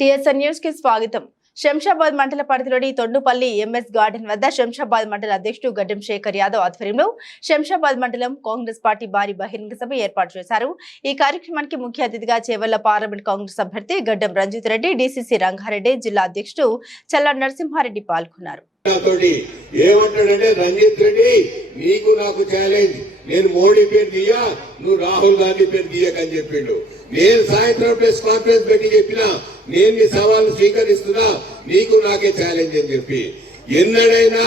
TSN news కి స్వాగతం. శంషాబాద్ మండల పరిధిలోని తొండుపల్లి ఎంఎస్ గార్డెన్ వద్ద శంషాబాద్ మండల అధ్యక్షుడు గడ్డం శేఖర్ యాదవ్ ఆధ్వర్యంలో శంషాబాద్ మండలం కాంగ్రెస్ పార్టీ భారీ బహిరంగ సభ ఏర్పాటు చేశారు. ఈ కార్యక్రమానికి ముఖ్య అతిథిగా చేవెళ్ల పార్లమెంట్ కాంగ్రెస్ అభ్యర్థి గడ్డం రంజిత్ రెడ్డి, డిసిసి రంగారెడ్డి, జిల్లా అధ్యక్షుడు చల్లా నరసింహారెడ్డి పాల్గొన్నారు. ఏమంటాడంటే, రంజిత్ రెడ్డి నీకు నాకు ఛాలెంజ్, నేను మోడీ పేరు తీయా, నువ్వు రాహుల్ గాంధీ పేరు తీయకని చెప్పిండు. నేను సాయంత్రం ప్రెస్ కాన్ఫరెన్స్ పెట్టి చెప్పినా, నేను నీ సవాలు స్వీకరిస్తున్నా, నీకు నాకే ఛాలెంజ్ అని చెప్పి. ఎన్నడైనా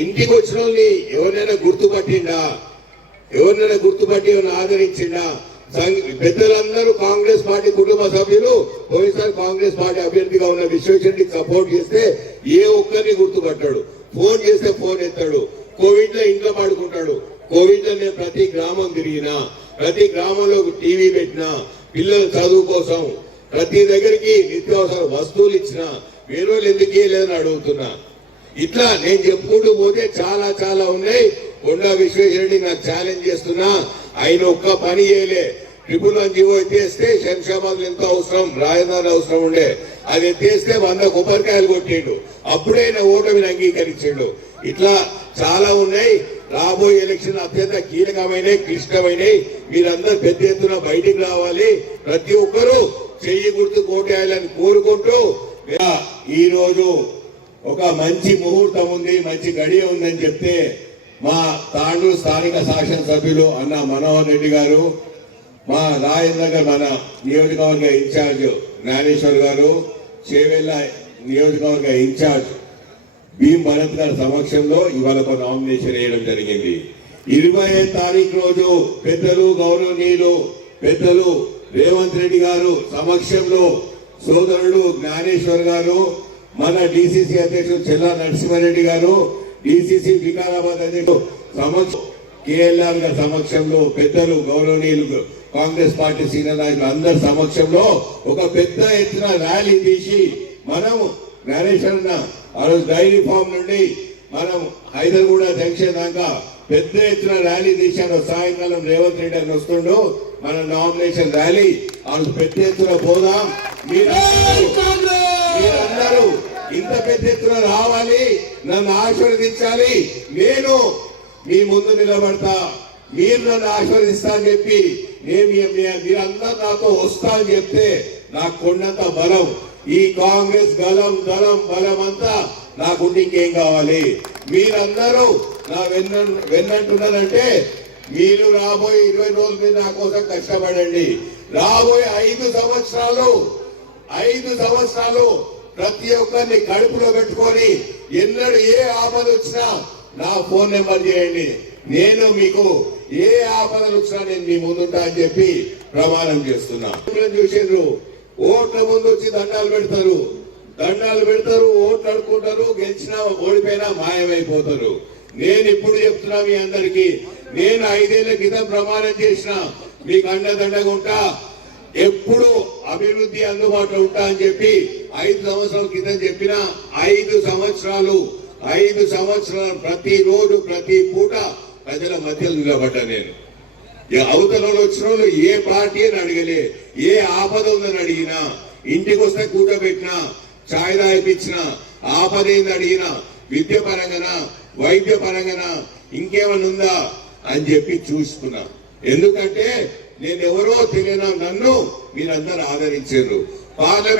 ఇంటికి వచ్చిన వాళ్ళని ఎవరినైనా గుర్తుపట్టిండా? ఎవరినైనా గుర్తుపట్టి ఆదరించిండా? పెద్దలందరూ కాంగ్రెస్ పార్టీ కుటుంబ సభ్యులు పోయినసారి కాంగ్రెస్ పార్టీ అభ్యర్థిగా ఉన్న విశ్వేశ్వరరెడ్డికి సపోర్ట్ చేస్తే ఏ ఒక్కరిని గుర్తుపట్టాడు. ఫోన్ చేస్తే ఫోన్ ఎత్తాడు. కోవిడ్ లో ఇంట్లో పడుకుంటాడు. కోవిడ్ లో నేను ప్రతి గ్రామం తిరిగినా, ప్రతి గ్రామంలో టీవీ పెట్టినా, పిల్లల చదువు కోసం ప్రతి దగ్గరికి నిత్యావసర వస్తువులు ఇచ్చిన, వేరే ఎందుకు లేదని అడుగుతున్నా. ఇట్లా నేను చెప్పుకుంటూ పోతే చాలా చాలా ఉన్నాయి. కొండా విశ్వేశ్వరరెడ్డి నాకు ఛాలెంజ్ చేస్తున్నా, ఆయన ఒక్క పని చేయలే. 111 జీవో ఎత్తేస్తే శంషాబాద్ ఎంతో అవసరం, రాజధాని అవసరం ఉండే, అది ఎత్తేస్తే 100 కొబ్బరికాయలు కొట్టిండు. అప్పుడే ఓటమిని అంగీకరించిండు. ఇట్లా చాలా ఉన్నాయి. రాబోయే ఎలక్షన్ అత్యంత కీలకమైనవి, క్లిష్టమైనవి. మీరందరూ పెద్ద ఎత్తున బయటికి రావాలి. ప్రతి ఒక్కరూ చెయ్యి గుర్తు కోటేయాలని కోరుకుంటూ, ఈ రోజు ఒక మంచి ముహూర్తం ఉంది, మంచి గడియ ఉందని చెప్తే మా తాండూరు స్థానిక శాసనసభ్యులు అన్న మనోహర్ రెడ్డి గారు, మా రాజేంద్ర మన నియోజకవర్గ ఇన్ఛార్జ్ జ్ఞానేశ్వర్ గారు, చేవెళ్ల నియోజకవర్గ ఇన్ఛార్జ్ భీమ్ భరత్ గారి సమక్షంలో ఇవాళ ఒక నామినేషన్ వేయడం జరిగింది. 20వ తారీఖు రోజు పెద్దలు గౌరవనీయులు పెద్దలు రేవంత్ రెడ్డి గారు సమక్షంలో సోదరుడు జ్ఞానేశ్వర్ గారు, మన డిసిసి అధ్యక్షుడు చెల్లా నరసింహారెడ్డి గారు, డిసిసి వికారాబాద్ అధ్యక్షుడు కేఎల్ఆర్ గారి సమక్షంలో పెద్దలు గౌరవనీయులు కాంగ్రెస్ పార్టీ సీనియర్ నాయకులు అందరి సమక్షంలో ఒక పెద్ద ఎత్తున ర్యాలీ తీసి మనం జ్ఞానేశ్వరన్న ఆ రోజు డైరీ ఫామ్ నుండి మనం హైదర్గూడ జంక్షన్ దాకా పెద్ద ఎత్తున ర్యాలీ తీశాను. సాయంకాలం రేవంత్ రెడ్డి అని వస్తుండో మన నామినేషన్ ర్యాలీ ఆ రోజు పెద్ద ఎత్తున పోదాం. మీరందరూ ఇంత పెద్ద ఎత్తున రావాలి, నన్ను ఆశీర్వదించాలి. నేను మీ ముందు నిలబడతా, మీరు నన్ను ఆశీర్వదిస్తా అని చెప్పి మీరందరూ నాతో వస్తా అని చెప్తే నాకు కొండంత బలం. ఈ కాంగ్రెస్ గలం దళం బలం అంతా నాకుండి ఇంకేం కావాలి? మీరందరూ నా వెన్నంటున్నారంటే మీరు రాబోయే 20 రోజుల మీద నా కోసం కష్టపడండి. రాబోయే 5 సంవత్సరాలు ప్రతి ఒక్కరిని కడుపులో పెట్టుకొని ఎన్నడూ ఏ ఆపద వచ్చినా నా ఫోన్ నెంబర్ చేయండి. నేను మీకు ఏ ఆపదలు వచ్చినా నేను మీ ముందుంటా అని చెప్పి ప్రమాణం చేస్తున్నా. చూసిండ్రు, ఓట్ల ముందు వచ్చి దండాలు పెడతారు, ఓట్లు అడుక్కుంటారు, గెలిచినా ఓడిపోయినా మాయమైపోతారు. నేను ఇప్పుడు చెప్తున్నా మీ అందరికీ, నేను 5 ఏళ్ల క్రితం ప్రమాణం చేసిన మీకు అండదండగా ఉంటా, ఎప్పుడు అభివృద్ధి అందుబాటులో ఉంటా అని చెప్పి 5 సంవత్సరాల క్రితం చెప్పిన 5 సంవత్సరాలు ప్రతి రోజు ప్రతి పూట ప్రజల మధ్యలో నిలబడ్డా. నేను అవతల వచ్చిన వాళ్ళు ఏ పార్టీ అని అడగలే, ఏ ఆపద ఉందని అడిగినా, ఇంటికి వస్తే కూర్చోబెట్టినా, ఛాయ్ తాగిపించిన, ఆపద ఏంది అడిగినా, విద్య పరంగానా వైద్య పరంగానా ఇంకేమన్నా ఉందా అని చెప్పి చూసుకున్నా. ఎందుకంటే నేనెవరో తెలియనా, నన్ను మీరందరూ ఆదరించారు.